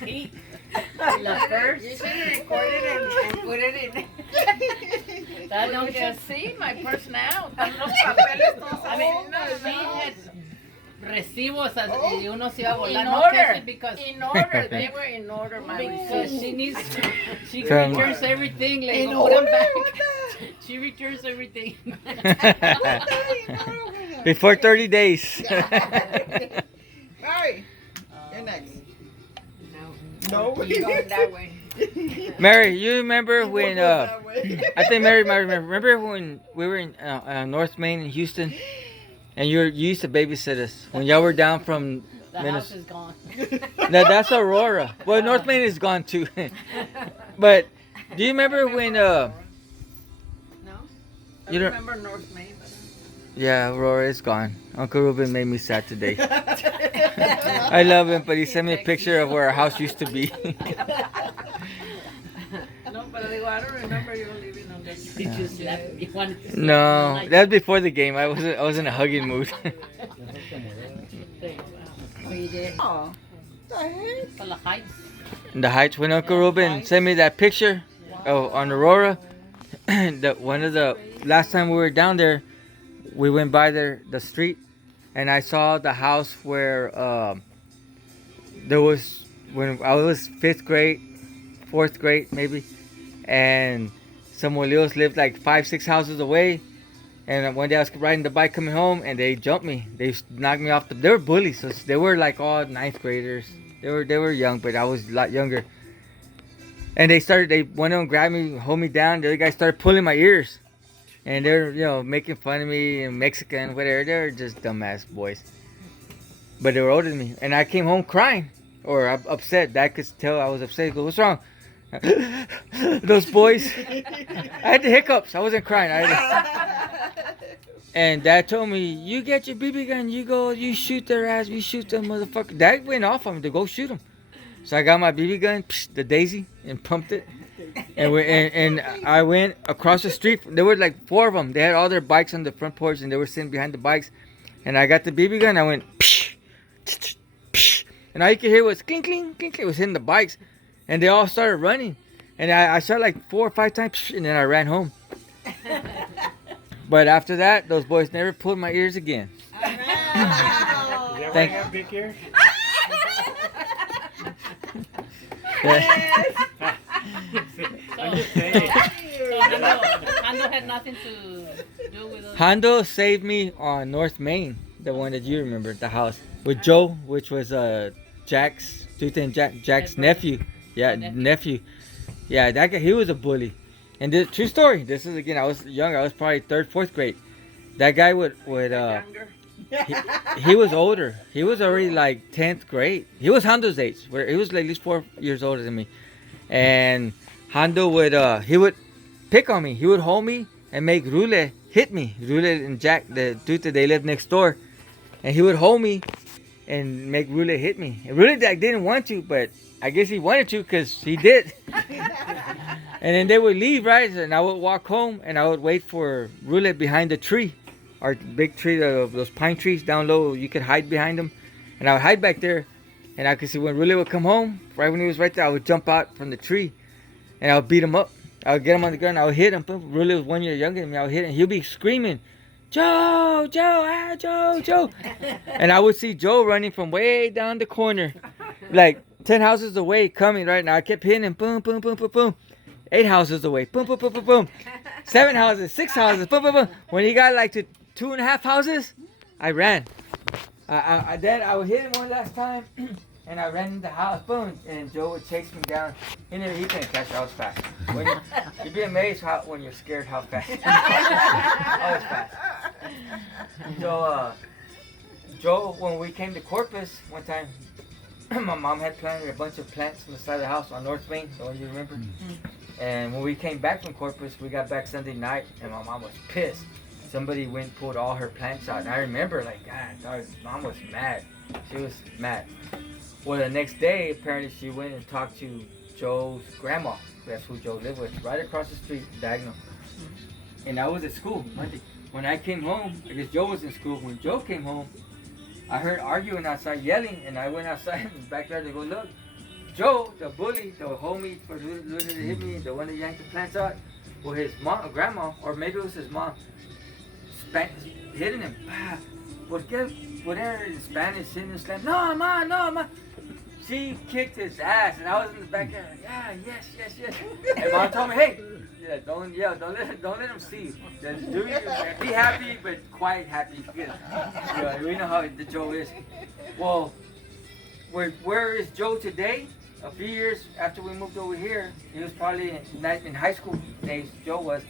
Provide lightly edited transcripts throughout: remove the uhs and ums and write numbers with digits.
Sí. La first. You should have recorded and put it in. That don't get see my personnel. Los papeles todos I mean, así, she had recibos y uno se iba a volar. In No, order. Because In order. They were in order, my because receipts. she needs, she From- returns everything. Like, In put 'em order? back. What the? She returns everything. Before 30 days. Mary, you're next. No. No. You're going that way. Mary, you remember when, That way. I think Mary might remember when we were in North Main in Houston, and you used to babysit us when y'all were down from The house is gone. No, that's Aurora. Well, North Main is gone too. But do you remember when No? I You don't- remember North Main. yeah, Aurora is gone. Uncle Ruben made me sad today. I love him, but he sent me a picture of where our house used to be. No, but I don't remember you living on that. You just left. You wanted to see No, it. that was before the game. I was in a hugging mood. We did. Oh, the heck? For the heights. In the Heights, when Uncle Ruben sent me that picture on Aurora, one of the last time we were down there, we went by the street, and I saw the house where there was when I was 5th grade, 4th grade maybe, and some Waleos lived like 5-6 houses away. And one day I was riding the bike coming home, and they jumped me. They knocked me off they were bullies, so they were like all 9th graders. They were young, but I was a lot younger. And one of them grabbed me, hold me down. The other guy started pulling my ears, and they're making fun of me and Mexican, whatever. They're just dumbass boys. But they were older than me, and I came home crying or upset. Dad could tell I was upset. He goes, "What's wrong?" Those boys. I had the hiccups. I wasn't crying. And Dad told me, "You get your BB gun. You shoot their ass. You shoot them motherfucker." Dad went off on me to go shoot them. So I got my BB gun, the Daisy, and pumped it. And I went across the street. There were like 4 of them. They had all their bikes on the front porch, and they were sitting behind the bikes. And I got the BB gun. I went, and all you could hear was clink, clink, clink. It was hitting the bikes, and they all started running. And I shot like 4 or 5 times, and then I ran home. But after that, those boys never pulled my ears again. Thank you. Big ears? I'm just saying. So Hando had nothing to do with us. Hondo saved me on North Main, the one that you remember, the house with Joe, which was Jack's nephew. Yeah, nephew. Yeah, that guy, he was a bully. And the true story. This is again, I was younger. I was probably 3rd, 4th grade. That guy would Younger. he was older. He was already like 10th grade. He was Hondo's age. Where he was like at least 4 years older than me. And Hondo would he would pick on me. He would hold me and make Rule hit me. Rule and Jack, the dude that they lived next door, and he would hold me and make Rule hit me. And Rule like didn't want to, but I guess he wanted to because he did. And then they would leave, right? And I would walk home and I would wait for Rule behind the tree, our big tree, those pine trees down low. You could hide behind them, and I would hide back there. And I could see when Rule would come home, right when he was right there, I would jump out from the tree, and I would beat him up. I would get him on the ground. I would hit him. Rule was 1 year younger than me. I would hit him. He'd be screaming, "Joe, Joe, Joe, Joe!" And I would see Joe running from way down the corner, like 10 houses away, coming right now. I kept hitting him. Boom, boom, boom, boom, boom. 8 houses away. Boom, boom, boom, boom, boom. 7 houses, 6 houses. Boom, boom, boom. When he got like to 2.5 houses, I ran. Then I would hit him one last time, and I ran in the house. Boom, and Joe would chase me down. He couldn't catch. I was fast. You'd be amazed when you're scared how fast. I was fast. So Joe, when we came to Corpus one time, my mom had planted a bunch of plants on the side of the house on North Main, the one you remember. And when we came back from Corpus, we got back Sunday night, and my mom was pissed. Somebody went and pulled all her plants out. And I remember, like, God, mom was mad. She was mad. Well, the next day, apparently, she went and talked to Joe's grandma. That's who Joe lived with, right across the street, diagonal. And I was at school Monday. When I came home, I guess Joe was in school. When Joe came home, I heard arguing outside, yelling, and I went outside in the backyard to go look. Joe, the bully, the homie for Luna that hit me, the one that yanked the plants out, well, his mom, grandma, or maybe it was his mom, hitting him. Whatever in Spanish, hitting him, slam. No, ma. She kicked his ass, and I was in the back there, like, yeah, yes. And mom told me, hey, yeah, don't yell, don't let him see. Just do it, be happy, but quiet happy. Because, we know how the Joe is. Well, where is Joe today? A few years after we moved over here, he was probably in high school days. Joe was.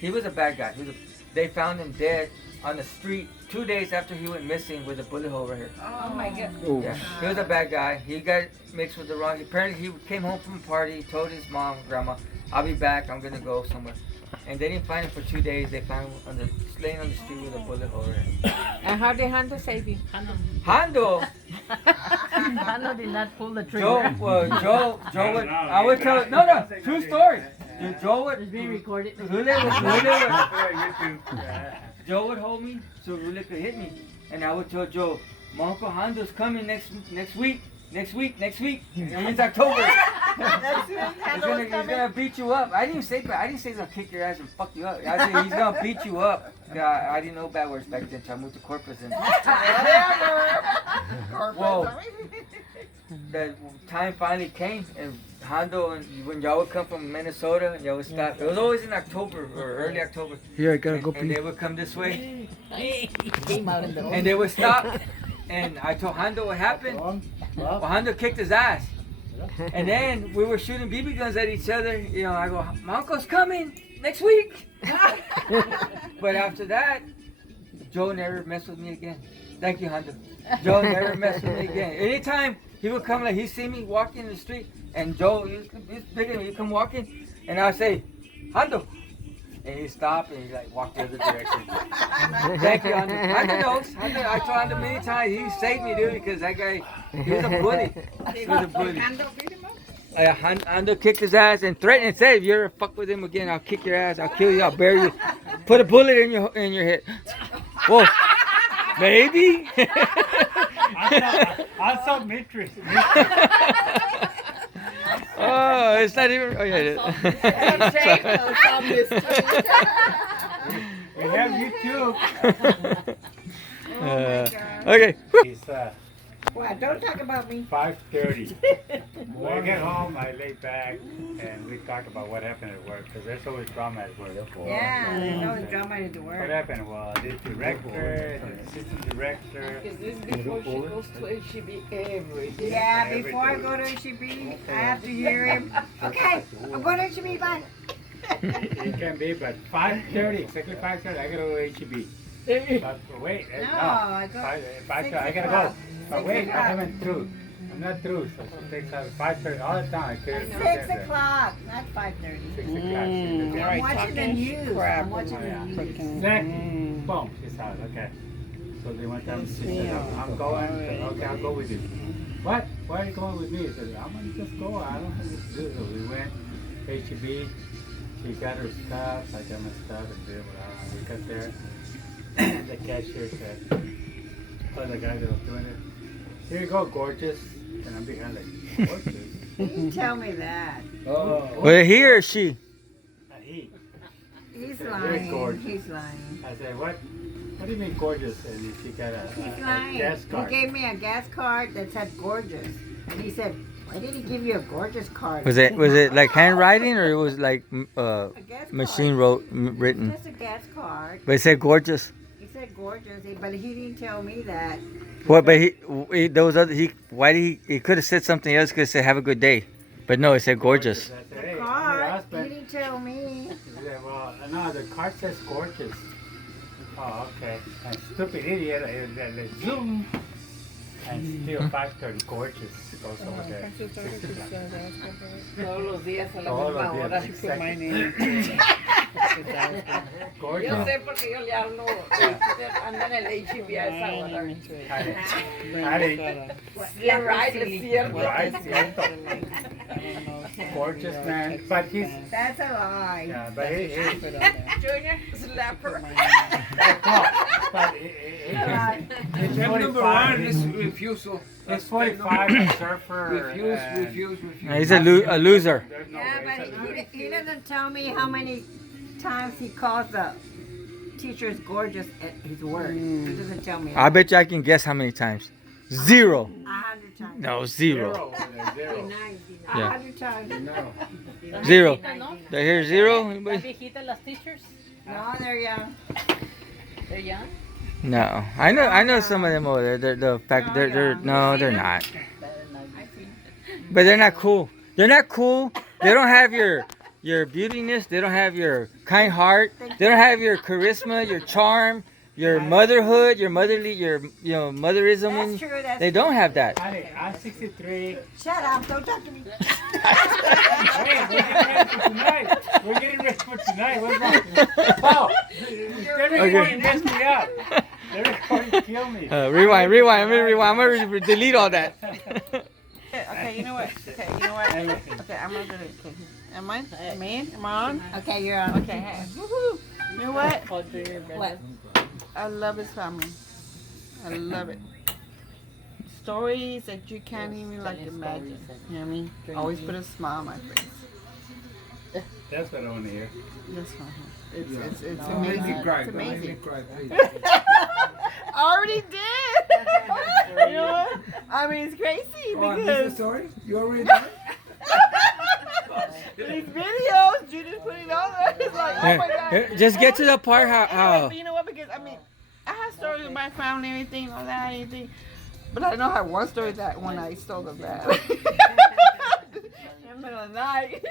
He was a bad guy. They found him dead on the street 2 days after he went missing with a bullet hole right here. Oh my God. Yeah, he was a bad guy. He got mixed with the wrong. Apparently, he came home from a party, told his mom, grandma, "I'll be back. I'm gonna go somewhere." And they didn't find him for 2 days. They found him laying on the street with a bullet hole right here. And how did Hondo save you? Hondo. Hano did not pull the trigger. Joe would. I would tell. No, true story. Joe would. It's being recorded. Joe would hold me so Rule could hit me, and I would tell Joe, "My Uncle Hondo's coming next week. Next week. It's October. He's gonna beat you up." I didn't say he's gonna kick your ass and fuck you up. I said he's gonna beat you up. I didn't know bad words back then, so I moved to Corpus and. Whoa. The time finally came, and Hondo, and when y'all would come from Minnesota, and y'all would stop. It was always in October or early October. Here, I gotta go And pee. they would come this way, Came out in the and they would stop. And I told Hondo what happened. Well, Hondo kicked his ass. And then we were shooting BB guns at each other. I go, "My uncle's coming next week." But after that, Joe never messed with me again. Thank you, Hondo. Joe never messed with me again. Anytime he would come, like he see me walking in the street, and Joe, he's bigger than me, he'd come walking, and I'd say, "Hondo." And he'd stop and he'd like walk the other direction. Thank you, Hondo. Hondo knows. I told Hondo many times, he saved me, dude, because that guy, he was a bully. He was a bully. Hondo kicked his ass and threatened and said, "If you ever fuck with him again, I'll kick your ass, I'll kill you, I'll bury you. Put a bullet in your head." Whoa. Maybe? I saw Mitri. Oh, it's not even. Oh, yeah. We have YouTube. Okay. It's Well, don't talk about me. 5:30. When I get home, I lay back and we talk about what happened at work because there's always drama at work. Yeah, there's always drama at the What work. happened? Well, the director, the assistant director. Is this before she goes to HEB every day? Yeah, before I go to HEB, I have to hear him. Okay, I'm going to HEB, bye. It can be, but 5:30, exactly 5:30, I gotta go to HEB. But wait, No, I go 5:30, I 6 gotta o'clock. go. But 6 wait, I o'clock. haven't through. I'm not through, so she takes out 5:30 all the time. I couldn't 6 o'clock, not 5:30. 6 o'clock. I'm watching the news. I'm watching the news. Exactly. Boom, she's out. Okay. So they went down. She said, "I'm going." I said, "Okay, I'll go with you." What? Why are you going with me? I said, "I'm gonna just go. I don't have to do it." So we went. HEB. She got her stuff. I got my stuff and did whatever. We got there. The cashier said, "Oh, the guy that was doing it. Here you go, gorgeous." And I'm behind like, "Gorgeous." You didn't tell me that. Oh. Well, he or she? He. He's Very lying. gorgeous. He's lying. I said, what do you mean gorgeous? And she got a He's lying. gas He card. gave me a gas card that said gorgeous. And he said, "Why did he give you a gorgeous card?" Was it like handwriting or it was like A gas machine card. written? Just a gas card. But it said gorgeous. He said gorgeous, but he didn't tell me that. What? But those other why did he could have said something else? Could have said have a good day, but no, it said gorgeous. I said, The hey, I'm your card, he husband. didn't tell me. He said, well, no, the card says gorgeous. Oh, okay. And stupid idiot, like, zoom. And still 5:30, gorgeous. Goes over there. 6 o'clock. Todos los días a la Todos los misma días, hora. exactly. Yo Gorgeous. sé porque yo le hablo. Anda en el HEB a esa hora. Harry. Yeah, right, es cierto. Right, cierto. gorgeous man. But he's That's a lie. yeah, but he Junior is a leper. but he's Step number one 45. is refusal. He's 45, a surfer. Refuse, and refuse, refuse. He's a loser. there's no Yeah, way. but he doesn't tell me how many times he calls the teachers gorgeous at his work. He doesn't tell me. I bet you I can guess how many times. 0. 100 times. No, 0. Zero. Zero. Yeah. 100 times. No. 0. ¿No? They hear 0? ¿Las Anybody? viejitas, las teachers? No, they're young. They're young? No. I know some of them over there. They're the fact they're no, they're not. But they're not cool. They're not cool. They don't have your beautiness. They don't have your kind heart. They don't have your charisma, your charm, your motherhood, your motherly, your motherism. That's And true. That's they don't have that. Honey, I'm 63. Shut up. Don't talk to me. Hey, we're getting ready for tonight. We're getting ready for tonight. What's wrong? Oh, they're recording mess me up. They're recording to kill me. Rewind. I'm gonna delete all that. Okay, you know what? Okay, you know what? Okay, I'm gonna do it. Okay. Am I? Me? Am I on? Okay, you're on. Okay. Hey. Woohoo! You know what? What? I love his family. I love it. Stories that you can't even like imagine. You know what I mean? Always put a smile on my face. That's what I want to hear. That's fine. It's Don't make me amazing. cry. It's Don't make me amazing. cry, please. I already did. You know what? I mean, it's crazy Oh, this is because story? You already done? these videos, Judith putting on there, it's like, oh my god. Just get to the part how. But you know what? Because I mean, I have stories with my family, and everything, all that, anything. But I know I had one story that when I stole the van in the middle of the night,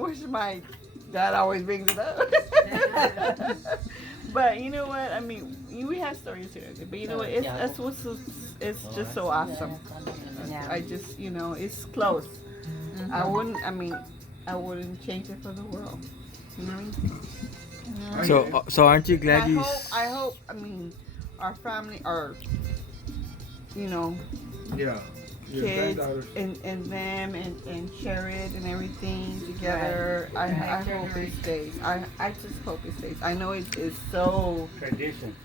which my dad always brings it up. But you know what? I mean, we have stories here. But you know what? It's just so awesome. Yeah. I just, it's close. I wouldn't change it for the world. You know what I mean? So aren't you glad you? I hope, our family, Yeah. Your kids granddaughters. and them and share it and everything together. I hope it stays. I just hope it stays. I know it's so, Tradition.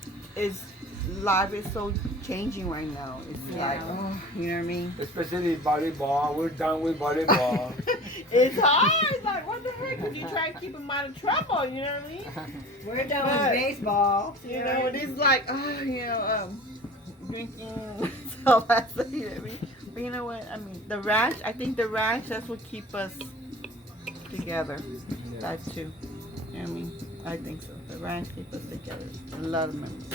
life is so changing right now. It's like, you know what I mean? Especially volleyball. We're done with volleyball. It's hard. Like, what the heck? Because you try to keep them out of trouble, you know what I mean? We're done with baseball. You know, it's like, drinking, so that's, you know what I mean? But you know what? I mean, I think the ranch, that's what keep us together. That too. You know what I mean? I think so. The ranch keep us together. A lot of memories.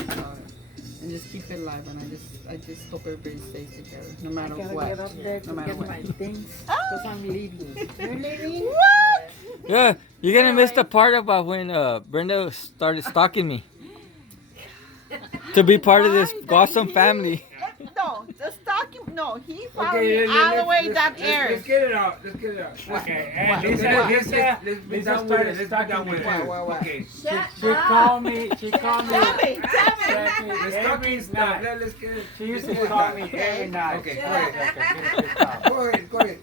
And just keep it alive. And I just hope everybody stays together, no matter what. No matter what. I'm leaving. You're leaving? What? Yeah, you're gonna miss the part about when Brenda started stalking me to be part of this awesome family. No, the stocking. No, he followed Okay, me all the way down let's area. get it out. Let's get it out. Okay, and Okay, Lisa, let's be Lisa done with it. started Let's be stalking done me. with it. What? Okay. She called me. She called me. Tell me. Let's stop every it. night. Let's get it. She used to call me every night. Okay, Okay, go ahead.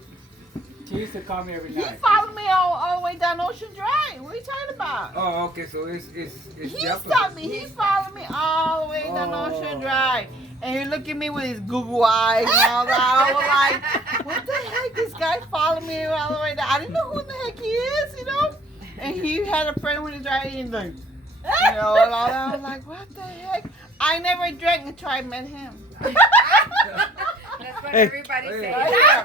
She used to call me every He night. followed me all the way down Ocean Drive. What are you talking about? Oh, okay. So it's He the opposite. stopped me. He followed me all the way down Ocean Drive. And he looked at me with his Google eyes and all that. I was like, what the heck? This guy followed me all the way down. I didn't know who the heck he is, And he had a friend when he was driving, and like, and all that. I was like, what the heck? I never drank until I met him. That's what Hey. everybody says. Yeah.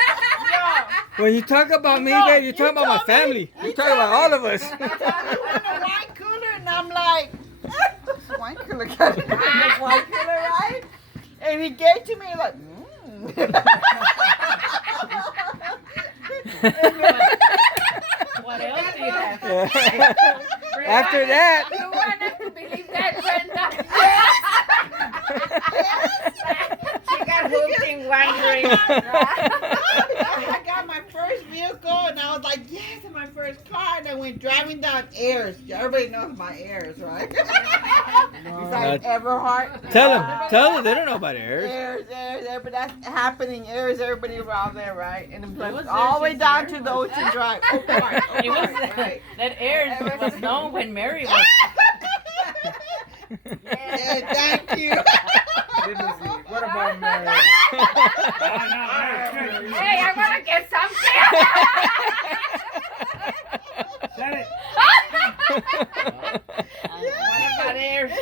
When you talk about me, No, babe, you're you talking about my told me. family. You You're talking about all of us. He put a wine cooler, and I'm like, this wine cooler got this wine cooler, right? And he gave to me like, What else do you have? After that, You want us to believe that, Brenda? She got hooked in one drink. I got my first vehicle, and I was like, yes, in my first car. And then when went driving down Ayers. Everybody knows my Ayers, right? Besides Everhart. Tell them they don't know about Ayers. Ayers, but that's happening. Ayers, everybody around there, right? And It was all the way there down since to the Ocean Drive. Oak Park, It was right? that Ayers was known when Mary was. Yeah, thank you. Let me see. What about Mary? Hey, I want to get something. Shut it. What about Ayers?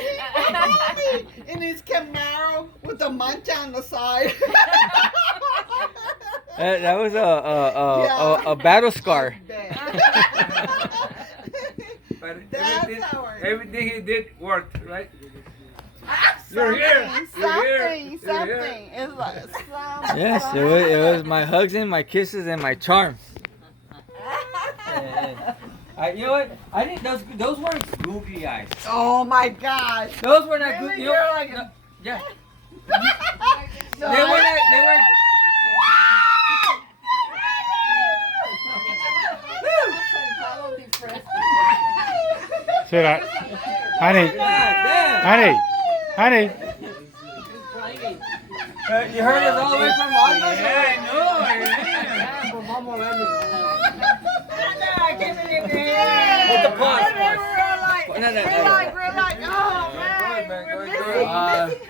In his Camaro with the mancha on the side. That was a battle scar. But That's how I- everything he did worked, right? You're here. Something. You're here. It's like something. Yes, it was my hugs and my kisses and my charms. You know what? I didn't. Those weren't googly eyes. Oh my gosh. Those were not Really? googly. You're like no, yeah. No, They were not. They were. Sweetheart. Honey. God Honey. damn. You heard us all the way from August? Yeah, I know. But Mama, let me. With the pause. We're like, No, no, we're like, oh man, Go ahead, we're man, go ahead. missing